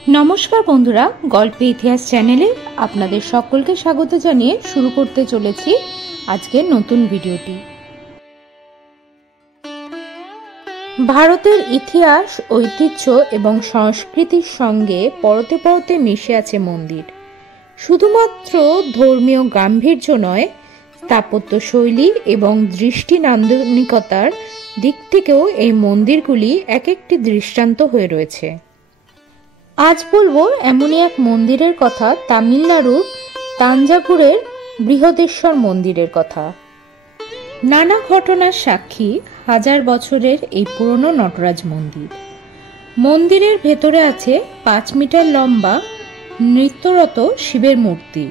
नमस्कार बंधुरा गल्पे इतिहास चैनेले आपनादेर सकलके स्वागत जानिए शुरू करते चलेछि आजकेर नतून भिडियोटी। भारतेर इतिहास ऐतिह्य एवं संस्कृतिर संगे परते परते मिशे आछे मंदिर। शुधुमात्र धर्मीय गाम्भीर्य नय, स्थापत्य शैली एवं दृष्टि नान्दनिकतार दिक थेकेओ एई मंदिरगुली एक एकटी दृष्टान्त हये रयेछे। आज बोलबो एमनई एक मंदिरेर कथा, तामिलनाड़ुर तांजावुरेर बृहदेश्वर मंदिरेर कथा। नाना घटनार साक्षी हजार बछरेर एई पुरानो नटराज मंदिर। मंदिरेर भेतरे आछे 5 मीटार लम्बा नृत्यरत शिवेर मूर्ति।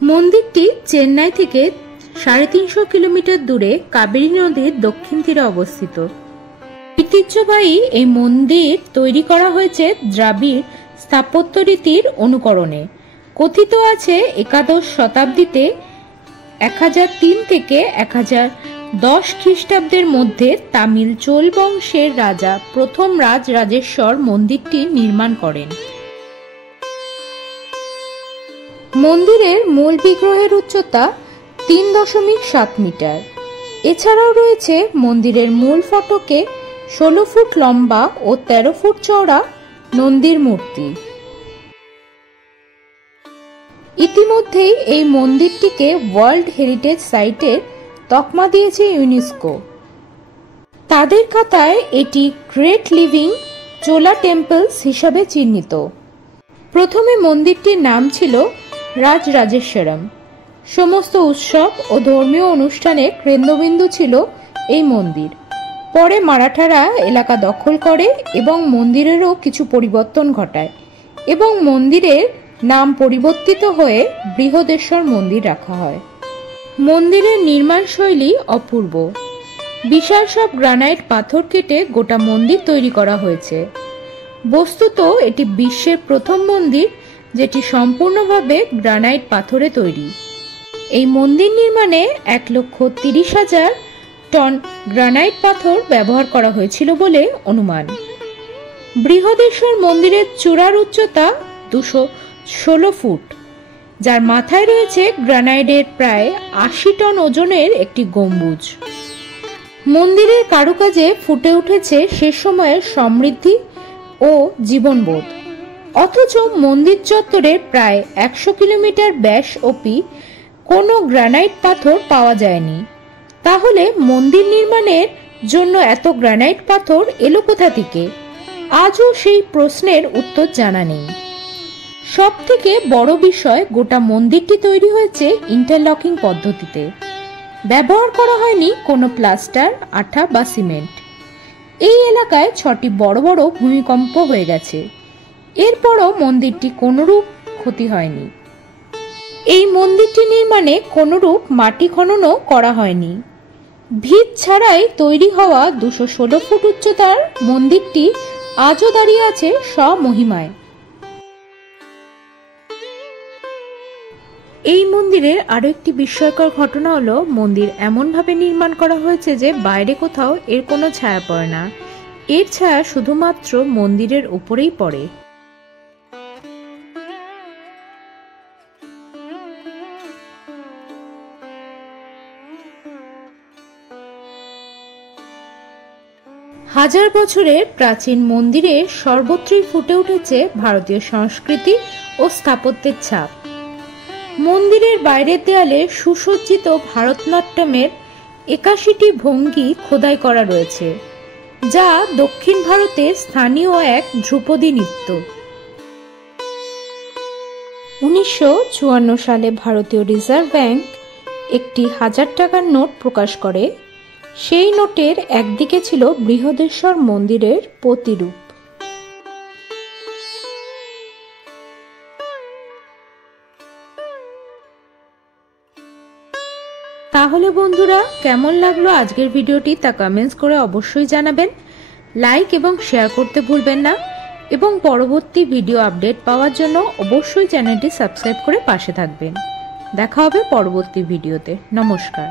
मंदिरटी चेन्नई थेके 350 किलोमीटर दूरे कावेरी नदीर दक्षिण तीरे अवस्थित। ঐতিহ্যবাহী এই মন্দির তৈরি করা হয়েছে দ্রাবিড় স্থাপত্য রীতির অনুকরণে। কথিত আছে একাদশ শতাব্দীতে 1003 থেকে 1010 খ্রিস্টাব্দের মধ্যে তামিল চোল বংশের রাজা প্রথম রাজরাজেশ্বর মন্দিরটি নির্মাণ করেন। মন্দিরের মূল বিগ্রহের উচ্চতা 3.7 মিটার। এছাড়াও রয়েছে মন্দিরের মূল ফটকে 16 ফুট লম্বা ও 13 ফুট চওড়া নন্দীর মূর্তি। ইতিমধ্যেই এই মন্দিরটিকে ওয়ার্ল্ড হেরিটেজ সাইটের তকমা দিয়েছে ইউনেস্কো। তাদের খাতায় এটি গ্রেট লিভিং চোলা টেম্পলস হিসাবে চিহ্নিত। প্রথমে মন্দিরটির নাম ছিল রাজরাজেশ্বরম। সমস্ত উৎসব ও ধর্মীয় অনুষ্ঠানের কেন্দ্রবিন্দু ছিল এই মন্দির। পরে মারাঠারা এলাকা দখল করে এবং মন্দিরেরও কিছু পরিবর্তন ঘটায় এবং মন্দিরের নাম পরিবর্তিত হয়ে বৃহদেশ্বর মন্দির রাখা হয়। মন্দিরের নির্মাণ শৈলী অপূর্ব। বিশাল সব গ্রানাইট পাথর কেটে গোটা মন্দির তৈরি করা হয়েছে। বস্তুত এটি বিশ্বের প্রথম মন্দির যেটি সম্পূর্ণভাবে গ্রানাইট পাথরে তৈরি। এই মন্দির নির্মাণে 1,30,000 টন গ্রানাইট পাথর ব্যবহার করা হয়েছিল বলে অনুমান। বৃহদেশ্বর মন্দিরের চূড়ার উচ্চতা 216 ফুট, যার মাথায় রয়েছে গ্রানাইটের প্রায় 80 টন ওজনের একটি গম্বুজ। মন্দিরের কারুকাজে ফুটে উঠেছে সে সময়ের সমৃদ্ধি ও জীবনবোধ। অথচ মন্দির চত্বরের প্রায় 100 কিলোমিটার ব্যাস অবধি কোনো গ্রানাইট পাথর পাওয়া যায়নি। তাহলে মন্দির নির্মাণের জন্য এত গ্রানাইট পাথর এলো কোথা থেকে? আজও সেই প্রশ্নের উত্তর জানা নেই। সবথেকে বড় বিষয়, গোটা মন্দিরটি তৈরি হয়েছে ইন্টারলকিং পদ্ধতিতে। ব্যবহার করা হয়নি কোনো প্লাস্টার, আঠা বা সিমেন্ট। এই এলাকায় 6টি বড় বড় ভূমিকম্প হয়ে গেছে। এরপরও মন্দিরটি কোনোরূপ ক্ষতি হয়নি। এই মন্দিরটি নির্মাণে কোনোরূপ মাটি খননও করা হয়নি। ভিত ছাড়াই তৈরি হওয়া 216 ফুট উচ্চতার মন্দিরটি আজও দাঁড়িয়ে আছে স্বমহিমায়। এই মন্দিরের আরো একটি বিস্ময়কর ঘটনা হলো, মন্দির এমনভাবে নির্মাণ করা হয়েছে যে বাইরে কোথাও এর কোনো ছায়া পড়ে না। এর ছায়া শুধুমাত্র মন্দিরের উপরেই পড়ে। হাজার বছরের প্রাচীন মন্দিরে সর্বত্রই ফুটে উঠেছে ভারতীয় সংস্কৃতি ও স্থাপত্যের ছাপ। মন্দিরের বাইরের দেয়ালে সুসজ্জিত ভারতনাট্যমের 81টি ভঙ্গি খোদাই করা রয়েছে, যা দক্ষিণ ভারতের স্থানীয় এক ধ্রুপদী নৃত্য। 1954 সালে ভারতীয় রিজার্ভ ব্যাংক একটি 1000 টাকার নোট প্রকাশ করে। সেই নোটের একদিকে ছিল বৃহদেশ্বর মন্দিরের প্রতিরূপ। তাহলে বন্ধুরা, কেমন লাগলো আজকের ভিডিওটি তা কমেন্টস করে অবশ্যই জানাবেন। লাইক এবং শেয়ার করতে ভুলবেন না এবং পরবর্তী ভিডিও আপডেট পাওয়ার জন্য অবশ্যই চ্যানেলটি সাবস্ক্রাইব করে পাশে থাকবেন। দেখা হবে পরবর্তী ভিডিওতে। নমস্কার।